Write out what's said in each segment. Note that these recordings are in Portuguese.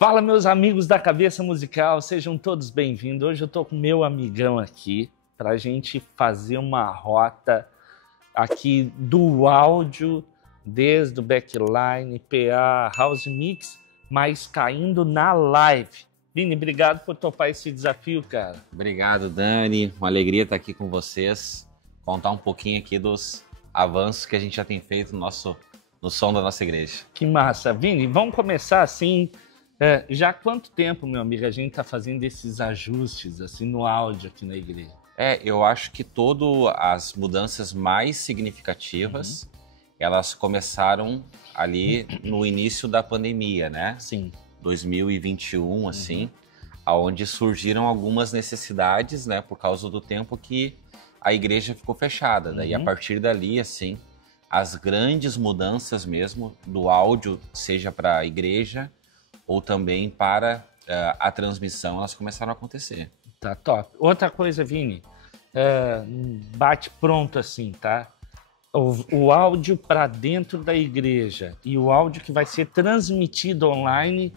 Fala, meus amigos da Cabeça Musical, sejam todos bem-vindos. Hoje eu tô com meu amigão aqui pra gente fazer uma rota aqui do áudio, desde o backline, PA, house mix, mas caindo na live. Vini, obrigado por topar esse desafio, cara. Obrigado, Dani. Uma alegria estar aqui com vocês, contar um pouquinho aqui dos avanços que a gente já tem feito no som da nossa igreja. Que massa. Vini, vamos começar assim. Já há quanto tempo, meu amigo, a gente está fazendo esses ajustes assim no áudio aqui na igreja? Eu acho que todas as mudanças mais significativas, elas começaram ali no início da pandemia, né? Sim. 2021, assim, onde surgiram algumas necessidades, né? Por causa do tempo que a igreja ficou fechada. Daí, a partir dali, assim, as grandes mudanças mesmo do áudio, seja para a igreja ou também para a transmissão, elas começaram a acontecer. Tá top. Outra coisa, Vini, bate pronto assim, tá? O áudio para dentro da igreja e o áudio que vai ser transmitido online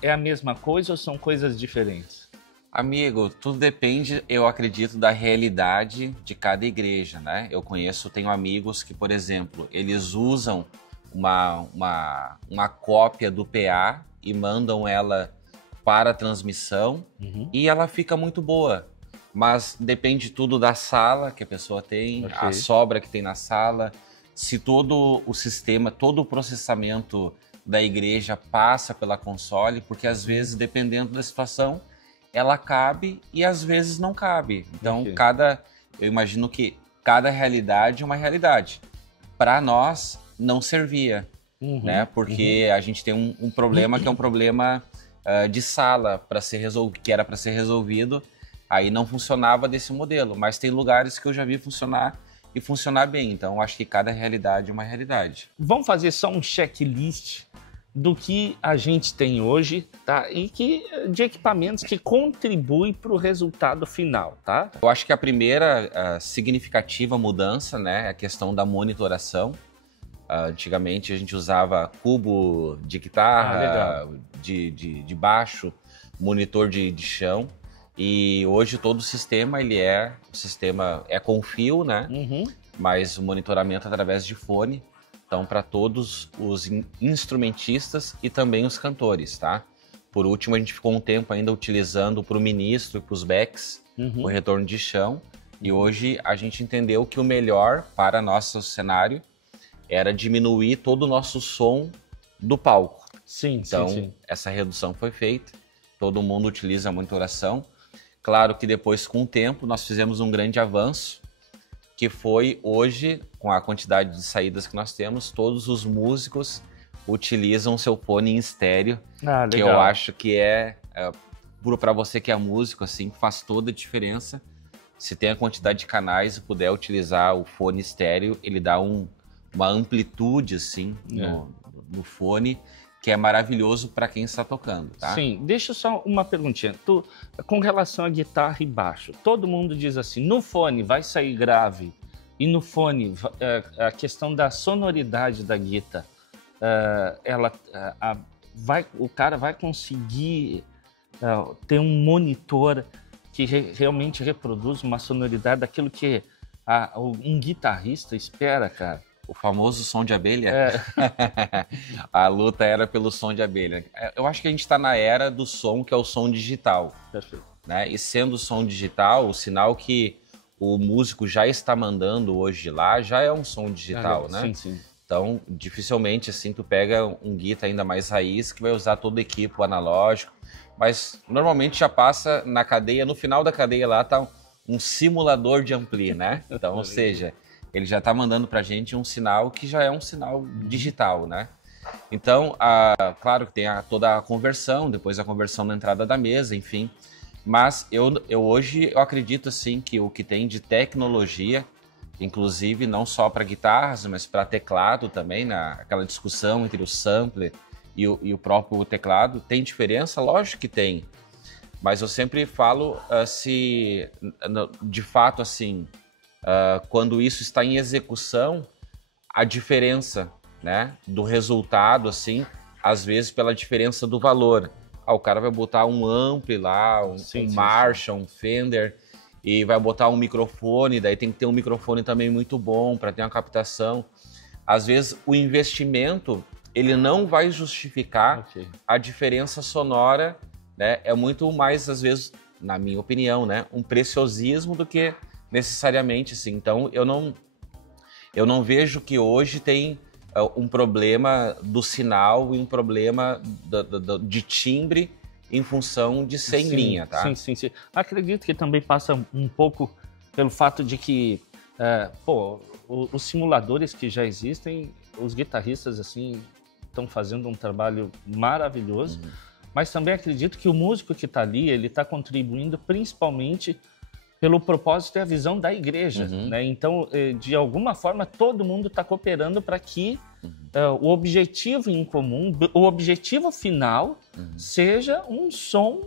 é a mesma coisa ou são coisas diferentes? Amigo, tudo depende, eu acredito, da realidade de cada igreja, né? Tenho amigos que, por exemplo, eles usam uma cópia do PA e mandam ela para a transmissão e ela fica muito boa. Mas depende tudo da sala que a pessoa tem, a sobra que tem na sala, se todo o sistema, todo o processamento da igreja passa pela console, porque às vezes, dependendo da situação, ela cabe e às vezes não cabe. Então, eu imagino que cada realidade é uma realidade. Para nós, não servia, né? Porque a gente tem um problema que é um problema de sala que era para ser resolvido. Aí não funcionava desse modelo, mas tem lugares que eu já vi funcionar e funcionar bem. Então, acho que cada realidade é uma realidade. Vamos fazer só um checklist do que a gente tem hoje, tá? E de equipamentos que contribuem para o resultado final, tá? Eu acho que a primeira significativa mudança, né, é a questão da monitoração. Antigamente a gente usava cubo de guitarra, de baixo, monitor de chão. E hoje todo o sistema, é com fio, né? Mas o monitoramento através de fone. Então, para todos os instrumentistas e também os cantores, tá? Por último, a gente ficou um tempo ainda utilizando para o ministro e para os backs, o retorno de chão. E hoje a gente entendeu que o melhor para nosso cenário era diminuir todo o nosso som do palco. Então, essa redução foi feita. Todo mundo utiliza a monitoração. Claro que depois, com o tempo, nós fizemos um grande avanço, que foi hoje, com a quantidade de saídas que nós temos, todos os músicos utilizam seu fone em estéreo, que eu acho que para você que é músico, assim, faz toda a diferença. Se tem a quantidade de canais e puder utilizar o fone estéreo, ele dá uma amplitude, assim, no fone, que é maravilhoso para quem está tocando, tá? Sim, deixa só uma perguntinha. Com relação à guitarra e baixo, todo mundo diz assim, no fone vai sair grave, e no fone, a questão da sonoridade da guitarra, o cara vai conseguir ter um monitor que realmente reproduz uma sonoridade daquilo que um guitarrista espera, cara. O famoso som de abelha? A luta era pelo som de abelha. Eu acho que a gente está na era do som, que é o som digital. Perfeito. Né? E sendo o som digital, o sinal que o músico já está mandando hoje de lá já é um som digital, né? Sim. Então, dificilmente, assim, tu pega um guitar ainda mais raiz que vai usar todo o equipo analógico. Mas, normalmente, já passa na cadeia, no final da cadeia lá tá um simulador de ampli, né? Então, ou seja, ele já está mandando para a gente um sinal que já é um sinal digital, né? Então, claro que tem toda a conversão, depois a conversão na entrada da mesa, enfim. Mas hoje eu acredito, assim, que o que tem de tecnologia, inclusive não só para guitarras, mas para teclado também, aquela discussão entre o sampler e o próprio teclado, tem diferença? Lógico que tem. Mas eu sempre falo se, de fato, assim, quando isso está em execução, a diferença, né, do resultado, assim, às vezes pela diferença do valor. o cara vai botar um ampli lá, um Marshall, um Fender, e vai botar um microfone, daí tem que ter um microfone também muito bom para ter uma captação. Às vezes o investimento, ele não vai justificar a diferença sonora, né? É muito mais, às vezes, na minha opinião, né, um preciosismo do que necessariamente, assim. Então, eu não vejo que hoje tem um problema do sinal e um problema de timbre em função de ser em linha, tá? Sim. Acredito que também passa um pouco pelo fato de que, os simuladores que já existem, os guitarristas, assim, estão fazendo um trabalho maravilhoso, mas também acredito que o músico que está ali, ele está contribuindo principalmente pelo propósito e a visão da igreja, né? Então, de alguma forma, todo mundo está cooperando para que o objetivo em comum, o objetivo final, seja um som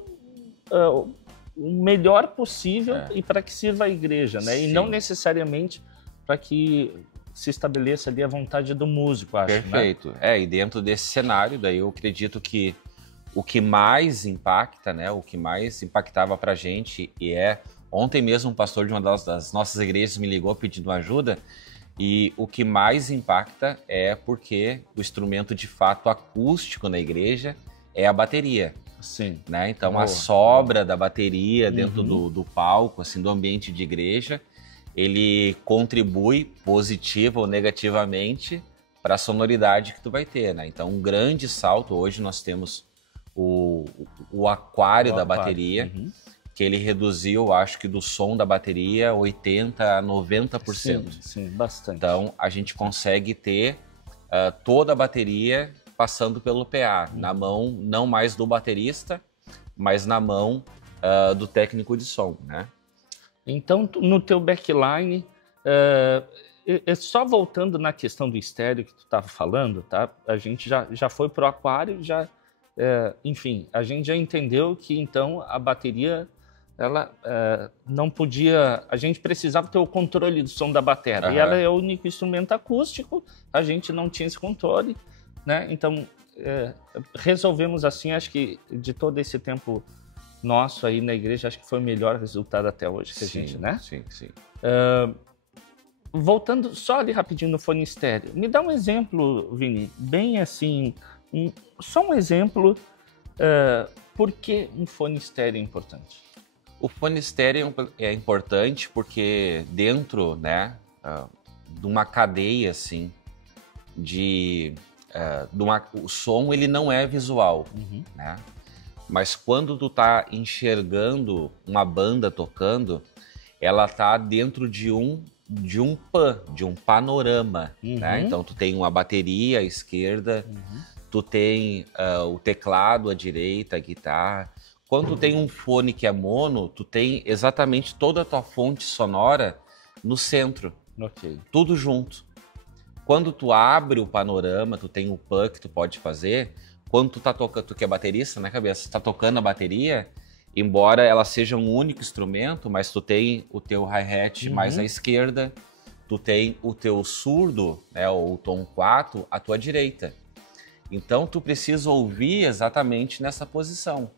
o melhor possível e para que sirva a igreja, né? E não necessariamente para que se estabeleça ali a vontade do músico, acho. Perfeito. Né? E dentro desse cenário, daí eu acredito que o que mais impacta, né? O que mais impactava para a gente ontem mesmo um pastor de uma das nossas igrejas me ligou pedindo ajuda, e o que mais impacta é porque o instrumento de fato acústico na igreja é a bateria. Sim. Né? Então a sobra da bateria dentro do palco, assim, do ambiente de igreja, ele contribui positiva ou negativamente para a sonoridade que tu vai ter, né? Então um grande salto, hoje nós temos o aquário da bateria, que ele reduziu, acho que do som da bateria 80% a 90%. Sim, bastante. Então, a gente consegue ter toda a bateria passando pelo PA, na mão não mais do baterista, mas na mão do técnico de som, né? Então, no teu backline, só voltando na questão do estéreo que tu estava falando, tá? A gente já foi pro aquário, enfim, a gente já entendeu que então a bateria ela não podia, a gente precisava ter o controle do som da bateria, e ela é o único instrumento acústico, a gente não tinha esse controle, né? Então resolvemos assim, acho que de todo esse tempo nosso aí na igreja, acho que foi o melhor resultado até hoje que a gente, né? Sim. Voltando só ali rapidinho no fone estéreo, me dá um exemplo, Vini, bem assim, só um exemplo, por que um fone estéreo é importante? O fone estéreo é importante porque dentro, né, de uma cadeia, assim, o som ele não é visual, né? Mas quando tu tá enxergando uma banda tocando, ela tá dentro de um panorama, né? Então tu tem uma bateria à esquerda, tu tem o teclado à direita, a guitarra. Quando tu tem um fone que é mono, tu tem exatamente toda a tua fonte sonora no centro. Tudo junto. Quando tu abre o panorama, tu tem o pan que tu pode fazer. Quando tu tá tocando, tu que é baterista, né, cabeça? Tu tá tocando a bateria, embora ela seja um único instrumento, mas tu tem o teu hi-hat mais à esquerda, tu tem o teu surdo, né, o tom 4, à tua direita. Então tu precisa ouvir exatamente nessa posição.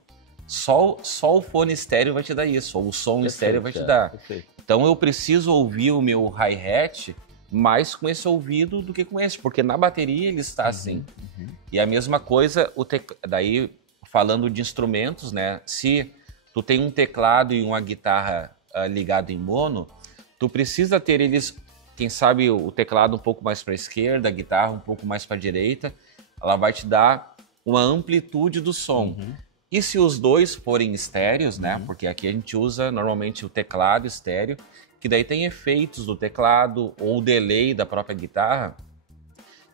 Só o fone estéreo vai te dar isso, ou o som estéreo vai te dar. Então eu preciso ouvir o meu hi-hat mais com esse ouvido do que com esse, porque na bateria ele está assim. E a mesma coisa, daí falando de instrumentos, né? Se tu tem um teclado e uma guitarra ligado em mono, tu precisa ter eles, quem sabe o teclado um pouco mais para a esquerda, a guitarra um pouco mais para a direita, ela vai te dar uma amplitude do som. E se os dois forem estéreos, né? Porque aqui a gente usa normalmente o teclado estéreo, que daí tem efeitos do teclado ou o delay da própria guitarra,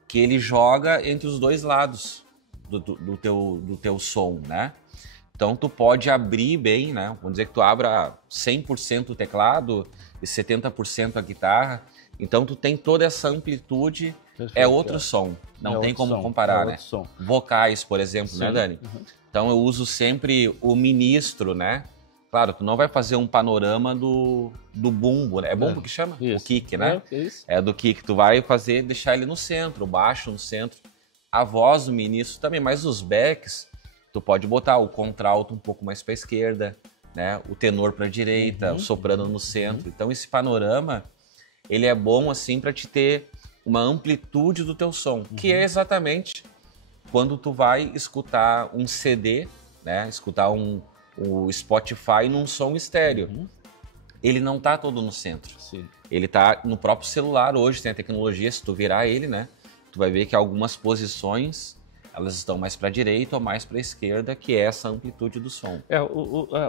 que ele joga entre os dois lados do teu som, né? Então tu pode abrir bem, né? Vamos dizer que tu abra 100% o teclado e 70% a guitarra. Então tu tem toda essa amplitude, é outro som. Não tem como comparar, né? Vocais, por exemplo, né, Dani? Então eu uso sempre o ministro, né? Claro, tu não vai fazer um panorama do bumbo, né? É bumbo que chama? O kick, né? É do kick. Tu vai fazer, deixar ele no centro, o baixo no centro. A voz do ministro também, mas os backs, tu pode botar o contralto um pouco mais para a esquerda, né? O tenor para a direita, o soprano no centro. Então esse panorama, ele é bom assim para te ter uma amplitude do teu som, que é exatamente quando tu vai escutar um CD, né? Escutar o Spotify num som estéreo. Ele não tá todo no centro. Sim. Ele tá no próprio celular. Hoje tem a tecnologia, se tu virar ele, né? Tu vai ver que algumas posições elas estão mais para a direita ou mais para a esquerda, que é essa amplitude do som.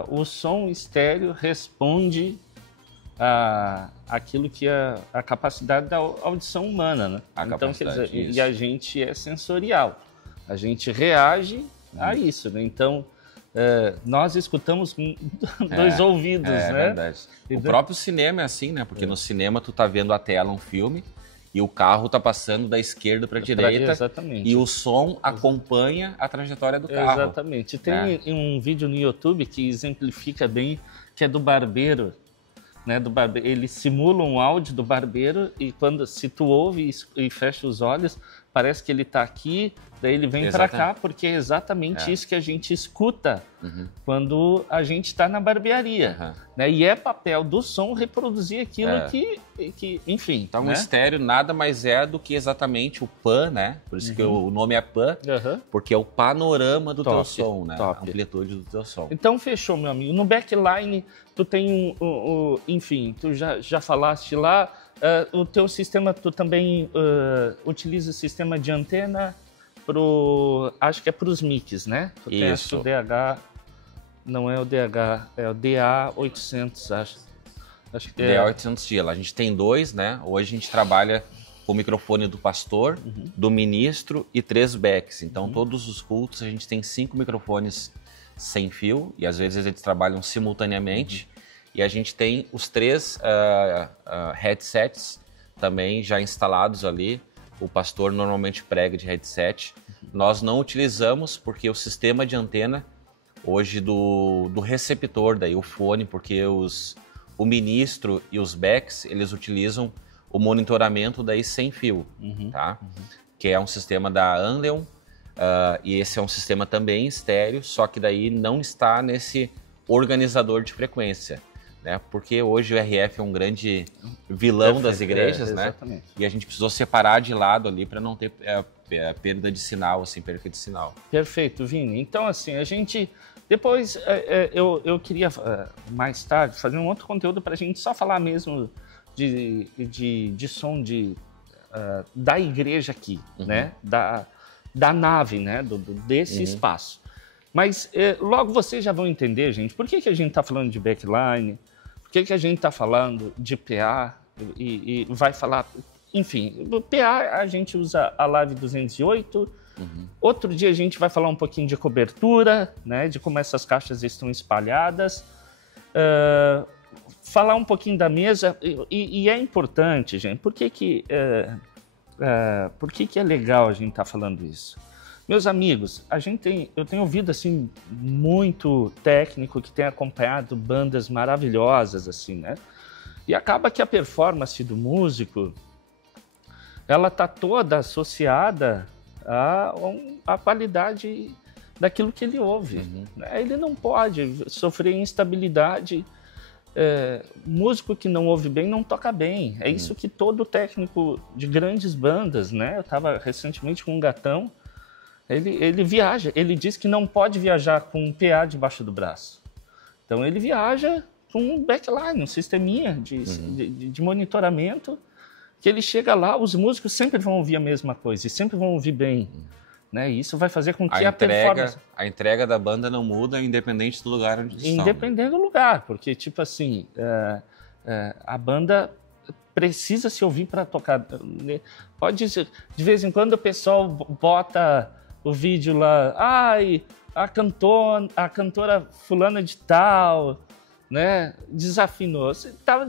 O som estéreo responde aquilo que é a capacidade da audição humana, né? Então, quer dizer, e a gente é sensorial. A gente reage a isso, né? Então, nós escutamos com dois ouvidos, né? É verdade. O próprio cinema é assim, né? Porque no cinema tu tá vendo a tela, um filme, e o carro tá passando da esquerda para a direita. Exatamente. E o som acompanha a trajetória do carro. Exatamente. Tem um vídeo no YouTube que exemplifica bem, que é do barbeiro. Né, do barbeiro. Ele simula um áudio do barbeiro e se tu ouve e fecha os olhos, parece que ele está aqui, daí ele vem para cá, porque é exatamente isso que a gente escuta quando a gente está na barbearia. Né? E é papel do som reproduzir aquilo que, enfim. Então, o estéreo nada mais é do que exatamente o PAN, né? Por isso que o nome é PAN, porque é o panorama do teu som, né? A amplitude do teu som. Então, fechou, meu amigo. No backline, tu tem enfim, tu já falaste lá, o teu sistema, tu também utiliza o sistema de antena acho que é para os mics, né? Tu tem, acho que o DH, não é o DH, é o DA800, acho que é. DA800G, a gente tem dois, né? Hoje a gente trabalha com o microfone do pastor, do ministro e 3 backs. Então, todos os cultos a gente tem 5 microfones sem fio e às vezes eles trabalham simultaneamente. E a gente tem os 3 headsets também já instalados ali. O pastor normalmente prega de headset. Nós não utilizamos porque o sistema de antena hoje do receptor, daí o fone, porque o ministro e os backs, eles utilizam o monitoramento daí sem fio, tá? Que é um sistema da Anleon, e esse é um sistema também estéreo, só que daí não está nesse organizador de frequência. Né? Porque hoje o RF é um grande vilão das igrejas, né? E a gente precisou separar de lado ali para não ter perda de sinal, assim, perca de sinal. Perfeito, Vini. Então, assim, a gente... Depois, eu queria, mais tarde, fazer um outro conteúdo para a gente só falar mesmo de som da igreja aqui, né? Da nave, né? Desse espaço. Mas logo vocês já vão entender, gente, por que a gente está falando de backline, por que a gente está falando de PA e vai falar... Enfim, o PA a gente usa a Live 208. Outro dia a gente vai falar um pouquinho de cobertura, né, de como essas caixas estão espalhadas. Falar um pouquinho da mesa. E é importante, gente, por que é legal a gente estar falando isso? Meus amigos, eu tenho ouvido assim muito técnico que tem acompanhado bandas maravilhosas assim, né? E acaba que a performance do músico ela tá toda associada à qualidade daquilo que ele ouve. Né? Ele não pode sofrer instabilidade. Músico que não ouve bem não toca bem. É isso que todo técnico de grandes bandas, né? Eu estava recentemente com um gatão. Ele viaja, ele diz que não pode viajar com um PA debaixo do braço. Então ele viaja com um backline, um sisteminha de monitoramento, que ele chega lá, os músicos sempre vão ouvir a mesma coisa e sempre vão ouvir bem. Né? E isso vai fazer com que a performance... A entrega da banda não muda, independente do lugar onde estão. Independente do lugar, porque tipo assim, a banda precisa se ouvir para tocar. Pode ser, de vez em quando o pessoal bota o vídeo lá, a cantora fulana de tal, né, desafinou.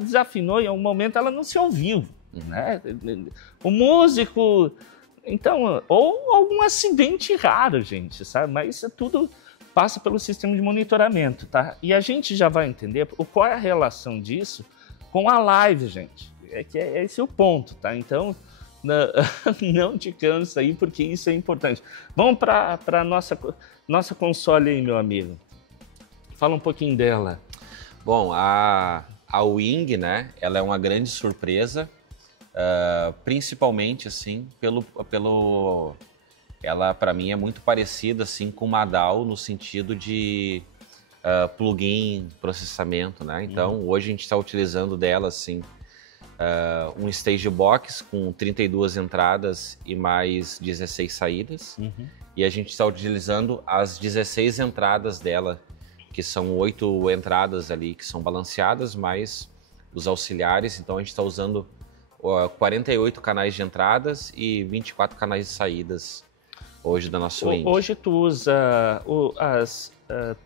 Desafinou e em um momento ela não se ouviu, né? O músico, então, ou algum acidente raro, gente, sabe? Mas isso tudo passa pelo sistema de monitoramento, tá? E a gente já vai entender qual é a relação disso com a live, gente. Esse é o ponto, tá? Então, não te cansa aí, porque isso é importante. Vamos para a Nossa console aí, meu amigo. Fala um pouquinho dela. Bom, a Wing, né? Ela é uma grande surpresa, principalmente assim ela para mim é muito parecida assim com uma DAW no sentido de plugin, processamento, né? Então hoje a gente está utilizando dela assim um stage box com 32 entradas e mais 16 saídas, e a gente está utilizando as 16 entradas dela, que são 8 entradas ali que são balanceadas, mais os auxiliares. Então a gente está usando 48 canais de entradas e 24 canais de saídas hoje da nossa Wing. Hoje tu usa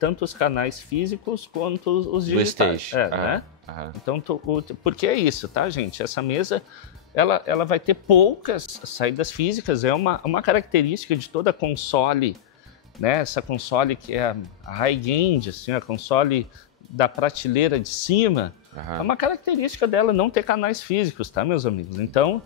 tanto os canais físicos quanto os digitais. Do stage. Né? Então, porque é isso, tá, gente? Essa mesa, ela vai ter poucas saídas físicas, é uma característica de toda console, né? Essa console que é a high-end, assim, a console da prateleira de cima, é uma característica dela não ter canais físicos, tá, meus amigos? Então,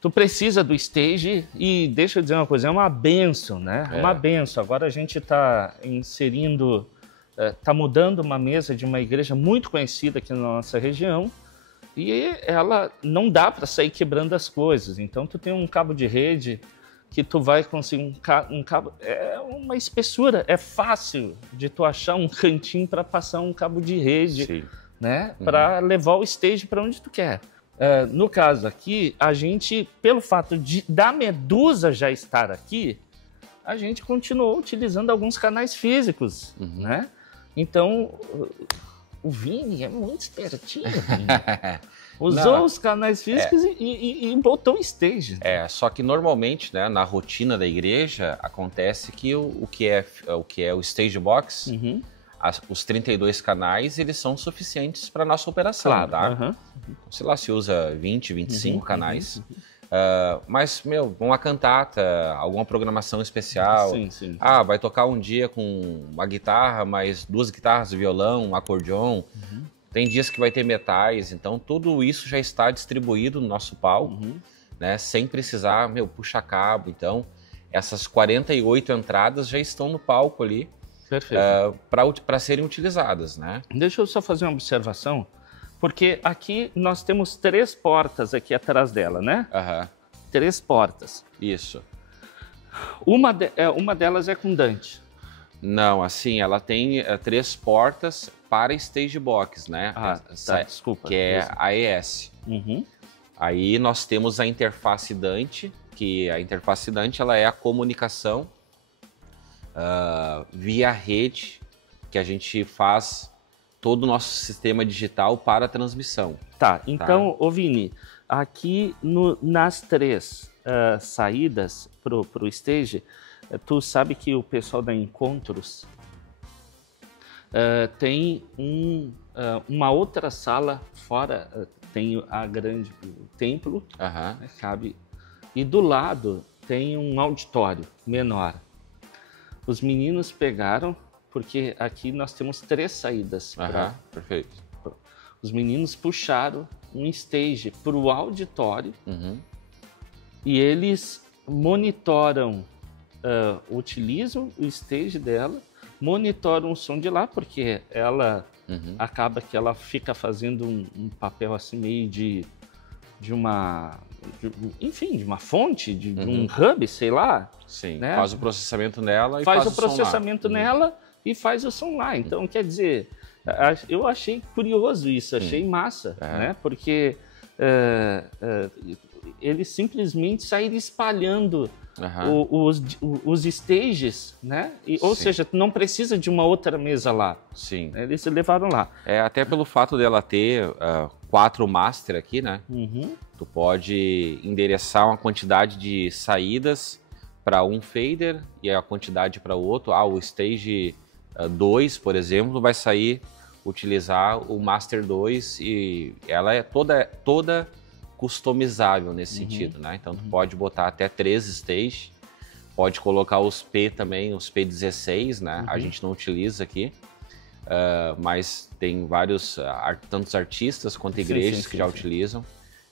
tu precisa do stage e deixa eu dizer uma coisa, é uma benção, né? É uma benção. Agora a gente está inserindo, está mudando uma mesa de uma igreja muito conhecida aqui na nossa região e ela não dá para sair quebrando as coisas. Então, tu tem um cabo de rede que tu vai conseguir um cabo, é uma espessura, é fácil de tu achar um cantinho para passar um cabo de rede, né? Para levar o stage para onde tu quer. No caso aqui, a gente, pelo fato da Medusa já estar aqui, a gente continuou utilizando alguns canais físicos, né? Então, o Vini é muito espertinho, Vini. Usou os canais físicos e botou o stage. Só que normalmente, né, na rotina da igreja, acontece que o que é o stage box, os 32 canais, eles são suficientes para nossa operação, claro, tá? Sei lá, se usa 20, 25 canais. Mas, uma cantata, alguma programação especial. Sim. Vai tocar um dia com uma guitarra, mais 2 guitarras, violão, um acordeon. Tem dias que vai ter metais, então tudo isso já está distribuído no nosso palco, né? Sem precisar, puxar cabo. Então, essas 48 entradas já estão no palco ali. Perfeito. Para serem utilizadas, né? Deixa eu só fazer uma observação, porque aqui nós temos 3 portas aqui atrás dela, né? 3 portas. Isso. Uma delas é com Dante. Não, assim, ela tem 3 portas para stage box, né? Desculpa. Que é a ES. Aí nós temos a interface Dante, que a interface Dante ela é a comunicação via rede, que a gente faz todo o nosso sistema digital para a transmissão. Então, ô Vini, aqui nas 3 saídas pro stage, tu sabe que o pessoal da Encontros tem uma outra sala fora, tem a grande templo, cabe, e do lado tem um auditório menor. Os meninos pegaram, porque aqui nós temos 3 saídas. Perfeito. Os meninos puxaram um stage para o auditório e eles monitoram, utilizam o stage dela, monitoram o som de lá, porque ela acaba que ela fica fazendo um papel assim meio de uma fonte, de um hub, sei lá. Sim, né? Faz o processamento nela e faz o processamento nela e faz o som lá. Então, quer dizer, eu achei curioso isso, achei massa, né? Porque eles simplesmente saíram espalhando os stages, né? Ou seja, tu não precisa de uma outra mesa lá. Sim. Eles levaram lá. Até pelo fato dela ter 4 master aqui, né? Tu pode endereçar uma quantidade de saídas para um fader e a quantidade para o outro. O stage 2, por exemplo, vai utilizar o master 2 e ela é toda customizável nesse sentido, né? Então, tu pode botar até 3 stages, pode colocar os P também, os P16, né? A gente não utiliza aqui, mas tem vários, tantos artistas quanto igrejas que já utilizam.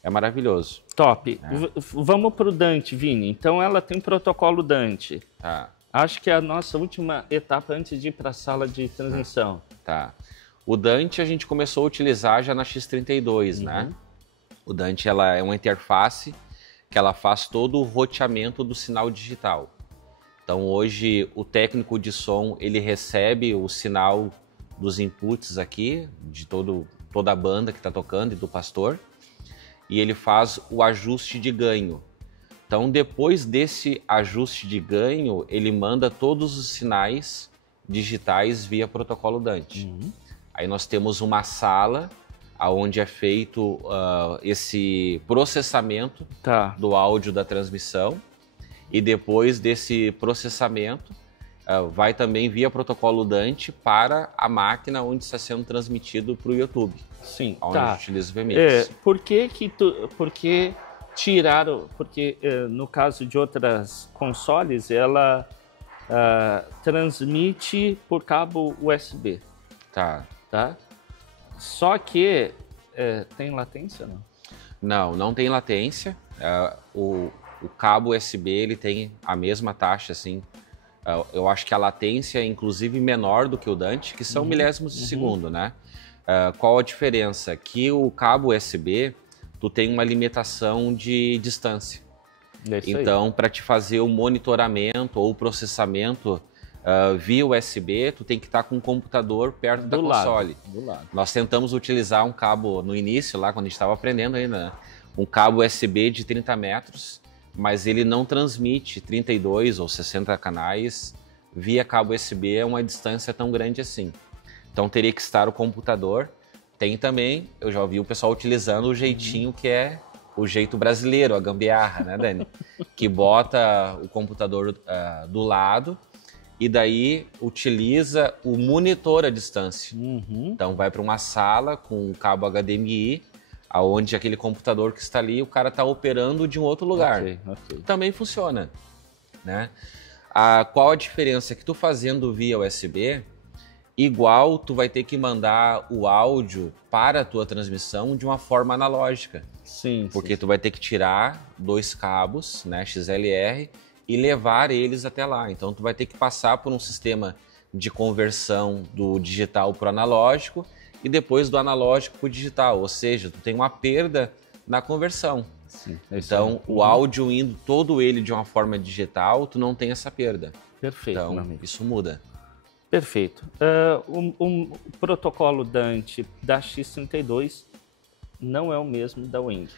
É maravilhoso. Top. Vamos para o Dante, Vini. Então, ela tem protocolo Dante. Acho que é a nossa última etapa antes de ir para a sala de transmissão. Tá. O Dante a gente começou a utilizar já na X32, né? O Dante, ela é uma interface que ela faz todo o roteamento do sinal digital. Então hoje o técnico de som, ele recebe o sinal dos inputs aqui, de toda a banda que está tocando e do pastor, e ele faz o ajuste de ganho. Então depois desse ajuste de ganho, ele manda todos os sinais digitais via protocolo Dante. Aí nós temos uma sala onde é feito esse processamento do áudio da transmissão, e depois desse processamento vai também via protocolo Dante para a máquina onde está sendo transmitido para o YouTube. Sim, onde a gente utiliza o VMix. Por que tiraram? Porque no caso de outras consoles, ela transmite por cabo USB. Tá. Só que tem latência, não? Não tem latência. O cabo USB ele tem a mesma taxa, assim. Eu acho que a latência é inclusive menor do que o Dante, que são milésimos de segundo, né? Qual a diferença? Que o cabo USB, tu tem uma limitação de distância. Então, para te fazer o monitoramento ou o processamento via USB, tu tem que estar com o computador perto da console. Do lado. Nós tentamos utilizar um cabo no início, lá quando a gente estava aprendendo ainda, né? Um cabo USB de 30 metros, mas ele não transmite 32 ou 60 canais via cabo USB a uma distância tão grande assim. Então teria que estar o computador. Tem também, eu já ouvi o pessoal utilizando o jeitinho que é o jeito brasileiro, a gambiarra, né, Dani? Que bota o computador do lado e daí utiliza o monitor à distância. Então vai para uma sala com um cabo HDMI, aonde aquele computador que está ali, o cara está operando de um outro lugar. Também funciona, né? Qual a diferença? Que tu fazendo via USB, igual tu vai ter que mandar o áudio para a tua transmissão de uma forma analógica. Porque tu vai ter que tirar 2 cabos, né, XLR, e levar eles até lá. Então tu vai ter que passar por um sistema de conversão do digital para o analógico e depois do analógico para o digital, ou seja, tu tem uma perda na conversão. Então o áudio indo todo ele de uma forma digital, tu não tem essa perda. Perfeito, então meu amigo. Isso muda. Perfeito. O protocolo Dante da X32 não é o mesmo da Wing.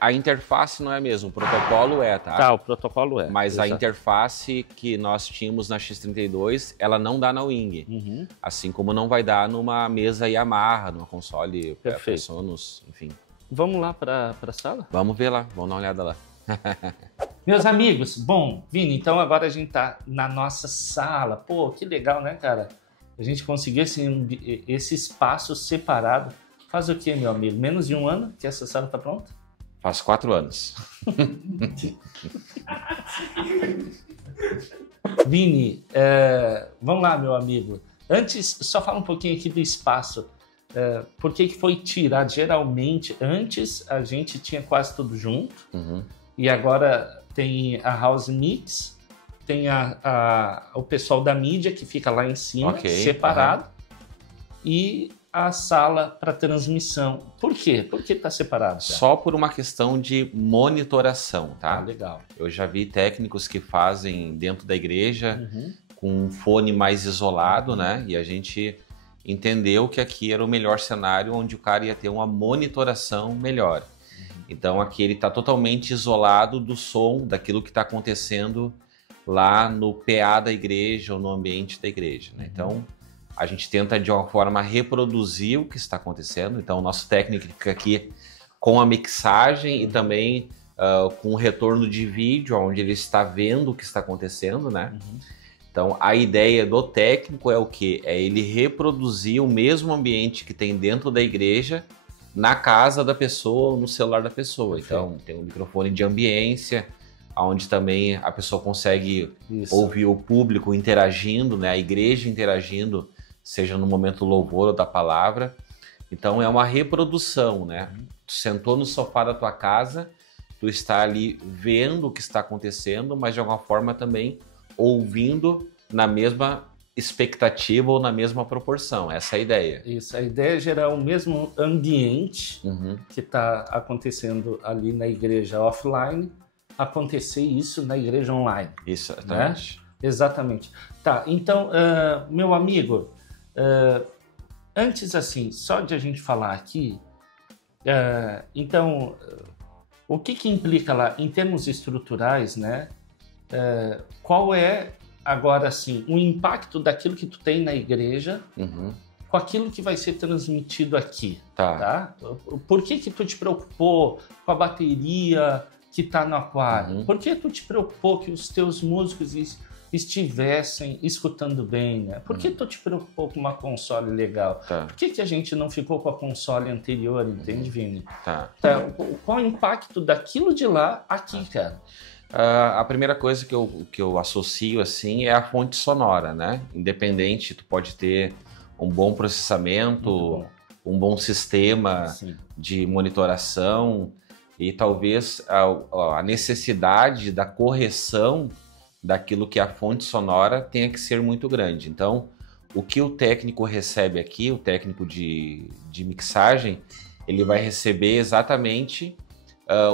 A interface não é a mesma, o protocolo tá? Tá, o protocolo é. Mas a interface que nós tínhamos na X32, ela não dá na Wing. Assim como não vai dar numa mesa Yamaha, numa console Sonos, enfim. Vamos lá para a sala? Vamos ver lá, vamos dar uma olhada lá. Meus amigos, bom, Vini, então agora a gente tá na nossa sala. Pô, que legal, né, cara? A gente conseguiu esse espaço separado. Faz o quê, meu amigo? Menos de 1 ano que essa sala tá pronta? Faz 4 anos. Vini, vamos lá, meu amigo. Antes, só fala um pouquinho aqui do espaço. Por que foi tirado? Geralmente, antes a gente tinha quase tudo junto. E agora tem a House Mix, tem o pessoal da mídia que fica lá em cima, separado. E a sala para transmissão. Por quê? Por que está separado? Só por uma questão de monitoração, tá? Legal. Eu já vi técnicos que fazem dentro da igreja com um fone mais isolado, né? E a gente entendeu que aqui era o melhor cenário onde o cara ia ter uma monitoração melhor. Então aqui ele está totalmente isolado do som, daquilo que está acontecendo lá no PA da igreja ou no ambiente da igreja, né? Então a gente tenta de uma forma reproduzir o que está acontecendo. Então o nosso técnico fica aqui com a mixagem e também com o retorno de vídeo, onde ele está vendo o que está acontecendo, né? Então a ideia do técnico é o quê? É ele reproduzir o mesmo ambiente que tem dentro da igreja na casa da pessoa ou no celular da pessoa. Então tem um microfone de ambiência, onde também a pessoa consegue ouvir o público interagindo, né? A igreja interagindo, seja no momento do louvor ou da palavra. Então é uma reprodução, né? Tu sentou no sofá da tua casa, tu está ali vendo o que está acontecendo, mas de alguma forma também ouvindo na mesma expectativa ou na mesma proporção. Essa é a ideia. Isso, a ideia é gerar o mesmo ambiente que está acontecendo ali na igreja offline, acontecer isso na igreja online. Isso, exatamente. Né? Exatamente. Tá, então, meu amigo, antes assim, só de a gente falar aqui, então, o que implica lá em termos estruturais, né? Qual é, agora assim, o impacto daquilo que tu tem na igreja com aquilo que vai ser transmitido aqui, tá? Por que tu te preocupou com a bateria que está no aquário? Por que tu te preocupou que os teus músicos estivessem escutando bem, né? Por que tu te preocupou com uma console legal? Por que a gente não ficou com a console anterior, entende, Vini? Qual o impacto daquilo de lá aqui, cara? A primeira coisa que eu associo assim é a fonte sonora, né? Independente, tu pode ter um bom processamento, um bom sistema de monitoração e talvez a necessidade da correção daquilo que é a fonte sonora tenha que ser muito grande. Então, o que o técnico recebe aqui, o técnico de mixagem, ele vai receber exatamente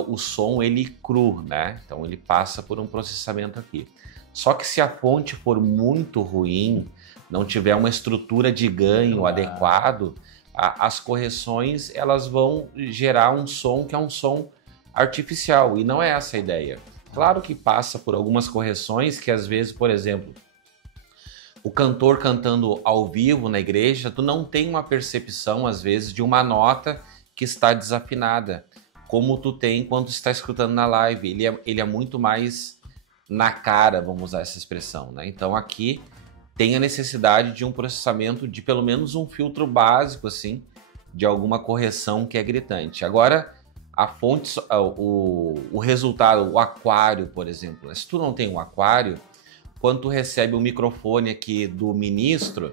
o som ele cru, né? Então ele passa por um processamento aqui. Só que se a fonte for muito ruim, não tiver uma estrutura de ganho adequado, as correções elas vão gerar um som que é um som artificial, e não é essa a ideia. Claro que passa por algumas correções que às vezes, por exemplo, o cantor cantando ao vivo na igreja, tu não tem uma percepção às vezes de uma nota que está desafinada, como tu tem quando está escutando na live. Ele é muito mais na cara, vamos usar essa expressão, né? Então aqui tem a necessidade de um processamento de pelo menos um filtro básico, assim, de alguma correção que é gritante. Agora, a fonte, o resultado, o aquário, por exemplo. Se tu não tem um aquário, quando tu recebe o microfone aqui do ministro,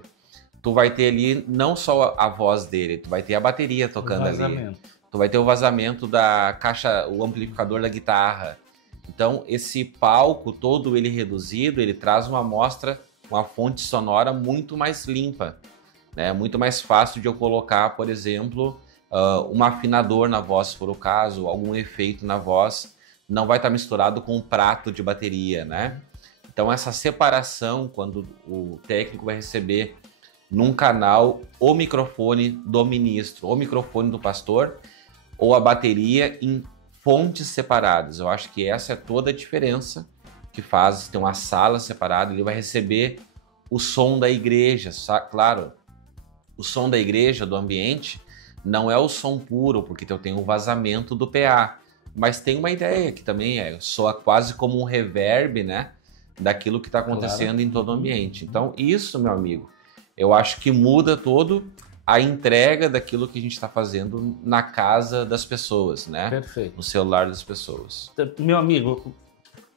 tu vai ter ali não só a voz dele, tu vai ter a bateria tocando ali. Tu vai ter o vazamento da caixa, o amplificador da guitarra. Então, esse palco todo ele reduzido, ele traz uma amostra, uma fonte sonora muito mais limpa, né? Muito mais fácil de eu colocar, por exemplo, um afinador na voz, se for o caso, algum efeito na voz, não vai estar misturado com um prato de bateria, né? Então, essa separação, quando o técnico vai receber num canal o microfone do ministro, o microfone do pastor, ou a bateria em fontes separadas. Eu acho que essa é toda a diferença que faz. Tem uma sala separada, ele vai receber o som da igreja. Claro, o som da igreja, do ambiente, não é o som puro, porque eu tenho o vazamento do PA, mas tem uma ideia que também soa quase como um reverb, né, daquilo que está acontecendo em todo o ambiente. Então, isso, meu amigo, eu acho que muda todo a entrega daquilo que a gente está fazendo na casa das pessoas, né? Perfeito. No celular das pessoas. Meu amigo,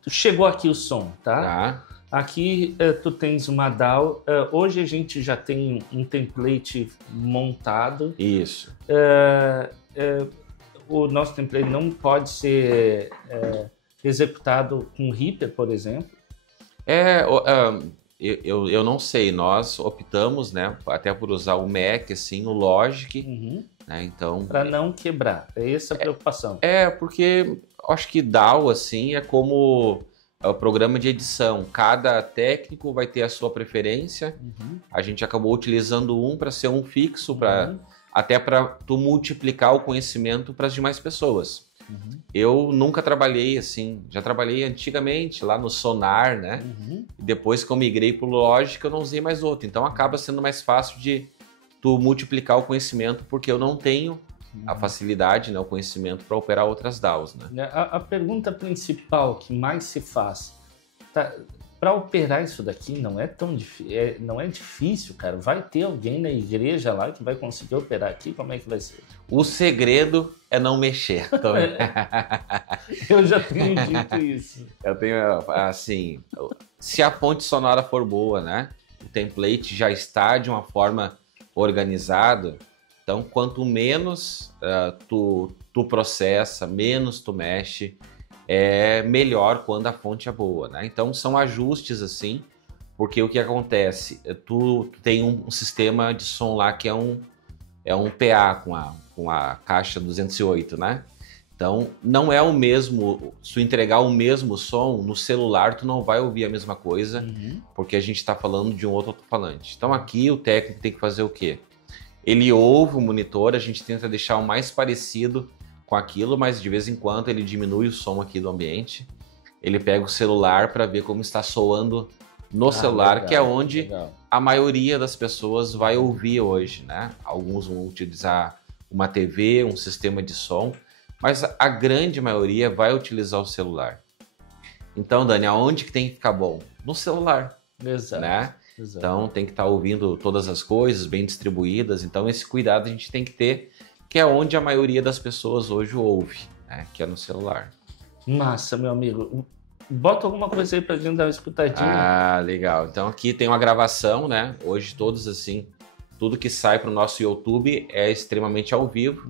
chegou aqui o som, tá? Aqui tu tens uma DAW. Hoje a gente já tem um template montado. Isso. O nosso template não pode ser executado com Reaper, por exemplo. Eu não sei, nós optamos, né, até por usar o Mac, assim, o Logic, né, então... Para não quebrar, é essa a preocupação. Porque acho que DAW, assim, é como o programa de edição, cada técnico vai ter a sua preferência, a gente acabou utilizando um para ser um fixo, até para tu multiplicar o conhecimento para as demais pessoas. Eu nunca trabalhei assim, já trabalhei antigamente lá no Sonar, né? Depois que eu migrei para o Logic, eu não usei mais outro. Então acaba sendo mais fácil de tu multiplicar o conhecimento, porque eu não tenho a facilidade, né, o conhecimento para operar outras DAWs, né? A pergunta principal que mais se faz, para operar isso daqui não é tão difícil, não é difícil, cara. Vai ter alguém na igreja lá que vai conseguir operar aqui? Como é que vai ser? O segredo é não mexer. Eu já tenho dito isso. Eu tenho, assim, se a fonte sonora for boa, né? O template já está de uma forma organizada. Então, quanto menos tu processa, menos tu mexe, é melhor quando a fonte é boa, né? Então são ajustes assim, porque o que acontece? Tu tem um sistema de som lá que é um PA com a caixa 208, né? Então não é o mesmo, se tu entregar o mesmo som no celular, tu não vai ouvir a mesma coisa, porque a gente está falando de um outro alto-falante. Então aqui o técnico tem que fazer o quê? Ele ouve o monitor, a gente tenta deixar o mais parecido com aquilo, mas de vez em quando ele diminui o som aqui do ambiente. Ele pega o celular para ver como está soando no celular, legal, que é onde a maioria das pessoas vai ouvir hoje, né? Alguns vão utilizar uma TV, um sistema de som, mas a grande maioria vai utilizar o celular. Então, Dani, aonde que tem que ficar bom? No celular, exato, né? Exato. Então, tem que estar ouvindo todas as coisas bem distribuídas. Então, esse cuidado a gente tem que ter, que é onde a maioria das pessoas hoje ouve, né? Que é no celular. Massa, meu amigo. Bota alguma coisa aí pra gente dar uma escutadinha. Ah, legal. Então, aqui tem uma gravação, né? Hoje, todos assim, tudo que sai para o nosso YouTube é extremamente ao vivo,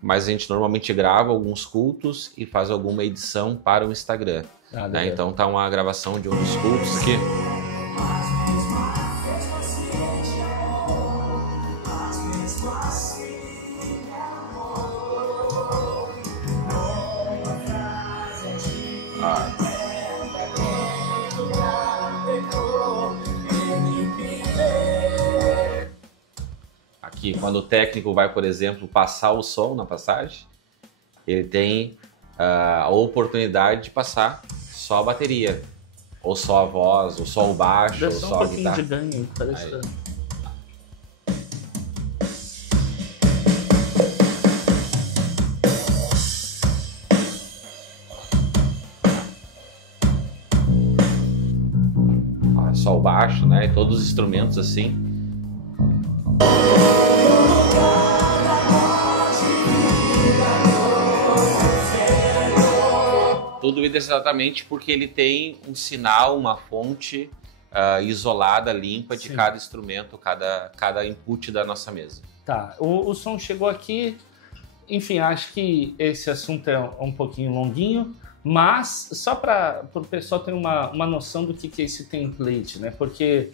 mas a gente normalmente grava alguns cultos e faz alguma edição para o Instagram. Né? Então tá uma gravação de um dos cultos aqui. Aqui, quando o técnico vai, por exemplo, passar o som na passagem, ele tem a oportunidade de passar só a bateria, ou só a voz, ou só o baixo, ou só a guitarra. De ganho, parece. Só o baixo, né? E todos os instrumentos assim. Tudo isso exatamente porque ele tem um sinal, uma fonte isolada, limpa de cada instrumento, cada input da nossa mesa. Tá, o som chegou aqui, enfim, acho que esse assunto é um pouquinho longuinho, mas só para o pessoal ter uma noção do que é esse template, né? Porque,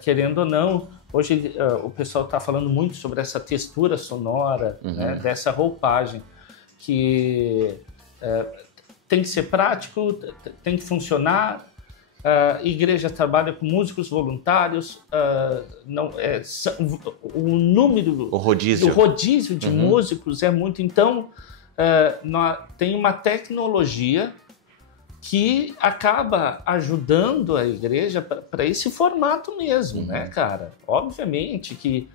querendo ou não, hoje o pessoal está falando muito sobre essa textura sonora, né? Dessa roupagem, que tem que ser prático, tem que funcionar. Igreja trabalha com músicos voluntários, o número, o rodízio de músicos é muito. Então, tem uma tecnologia que acaba ajudando a igreja para esse formato mesmo, né, cara? Obviamente que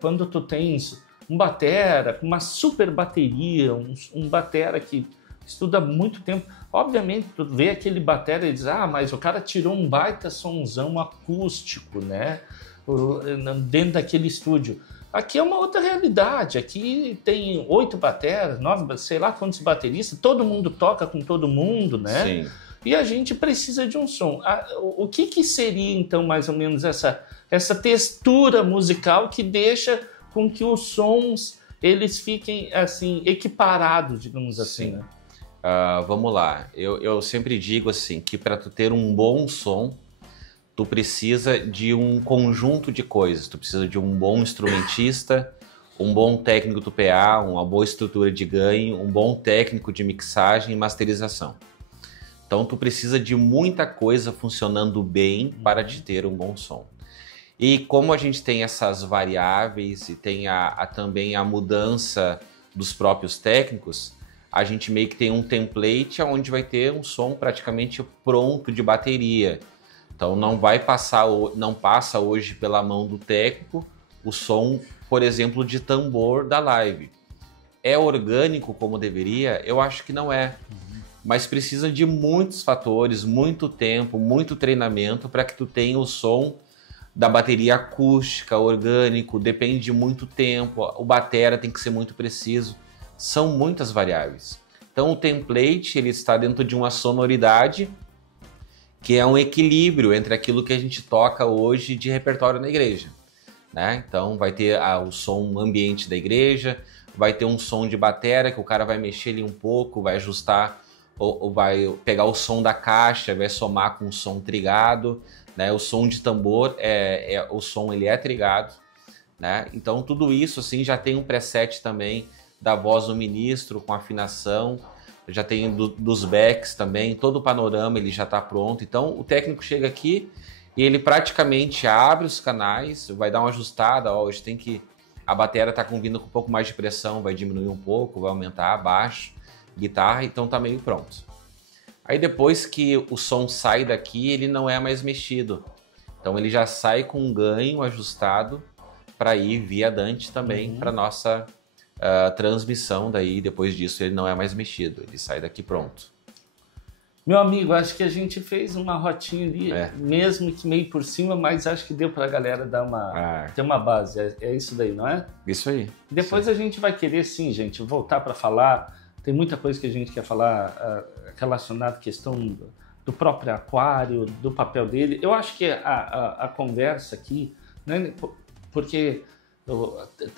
quando tu tens um batera com uma super bateria, um batera que estuda muito tempo, obviamente tu vê aquele batera e diz, mas o cara tirou um baita sonzão acústico, né, dentro daquele estúdio. Aqui é uma outra realidade, aqui tem 8 bateras, 9, sei lá quantos bateristas, todo mundo toca com todo mundo, né? Sim. E a gente precisa de um som. O que seria, então, mais ou menos essa textura musical que deixa com que os sons, eles fiquem, assim, equiparados, digamos assim, né? Vamos lá, eu sempre digo assim, que para tu ter um bom som, tu precisa de um conjunto de coisas. Tu precisa de um bom instrumentista, um bom técnico do PA, uma boa estrutura de ganho, um bom técnico de mixagem e masterização. Então tu precisa de muita coisa funcionando bem para te ter um bom som. E como a gente tem essas variáveis e tem também a mudança dos próprios técnicos, a gente meio que tem um template onde vai ter um som praticamente pronto de bateria. Então não passa hoje pela mão do técnico o som, por exemplo, de tambor da live. É orgânico como deveria? Eu acho que não é. Mas precisa de muitos fatores, muito tempo, muito treinamento para que tu tenha o som da bateria acústica, orgânico, depende de muito tempo, o batera tem que ser muito preciso. São muitas variáveis. Então o template ele está dentro de uma sonoridade que é um equilíbrio entre aquilo que a gente toca hoje de repertório na igreja, né? Então vai ter o som ambiente da igreja, vai ter um som de batera que o cara vai mexer ali um pouco, vai ajustar ou vai pegar o som da caixa, vai somar com o som trigado, né? O som de tambor, o som ele é trigado, né? Então tudo isso assim já tem um preset também da voz do ministro com afinação, já tem dos backs também, todo o panorama ele já está pronto. Então o técnico chega aqui e ele praticamente abre os canais, vai dar uma ajustada, hoje tem que a bateria está vindo com um pouco mais de pressão, vai diminuir um pouco, vai aumentar, baixo, guitarra, então tá meio pronto. Aí depois que o som sai daqui, ele não é mais mexido. Então ele já sai com um ganho ajustado para ir via Dante também para nossa transmissão. Daí depois disso ele não é mais mexido, ele sai daqui pronto. Meu amigo, acho que a gente fez uma rotinha ali, mesmo que meio por cima, mas acho que deu para a galera dar ter uma base. É isso daí, não é? Isso aí. Depois a gente vai querer, sim, gente, voltar para falar. Tem muita coisa que a gente quer falar relacionada à questão do próprio aquário, do papel dele. Eu acho que a conversa aqui, né, porque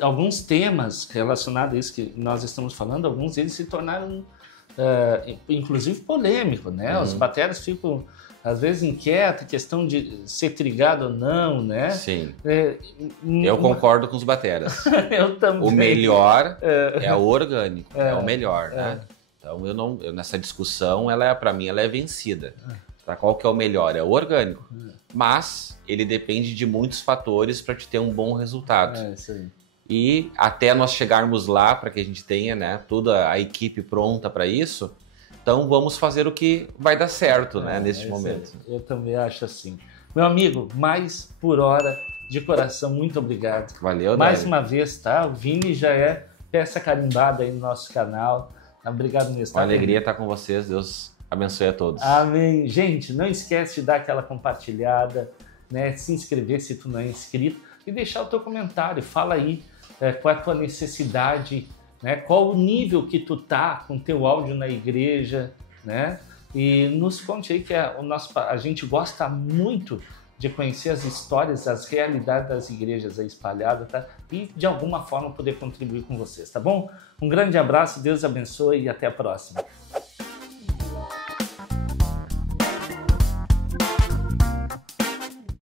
alguns temas relacionados a isso que nós estamos falando, alguns deles se tornaram inclusive polêmico, né? Os bateras ficam às vezes inquietos, questão de ser trigado ou não, né? Sim. Eu concordo com os bateras. Eu também. O melhor é o orgânico, é o melhor, né? Então eu nessa discussão, para mim ela é vencida. Tá? Qual que é o melhor? É o orgânico. Mas ele depende de muitos fatores para te ter um bom resultado. Isso aí. E até nós chegarmos lá, para que a gente tenha, né, toda a equipe pronta para isso, então vamos fazer o que vai dar certo, né, neste momento. Eu também acho assim. Meu amigo, mais por hora, de coração, muito obrigado. Valeu, mais Dani. uma vez, tá? O Vini já é peça carimbada aí no nosso canal. Obrigado mesmo. Uma alegria estar com vocês. Deus abençoe a todos. Amém. Gente, não esquece de dar aquela compartilhada, né, se inscrever se tu não é inscrito e deixar o teu comentário. Fala aí qual é a tua necessidade, né? Qual o nível que tu tá com teu áudio na igreja, né? E nos conte aí que a gente gosta muito de conhecer as histórias, as realidades das igrejas aí espalhadas, tá? E de alguma forma poder contribuir com vocês, tá bom? Um grande abraço, Deus abençoe e até a próxima.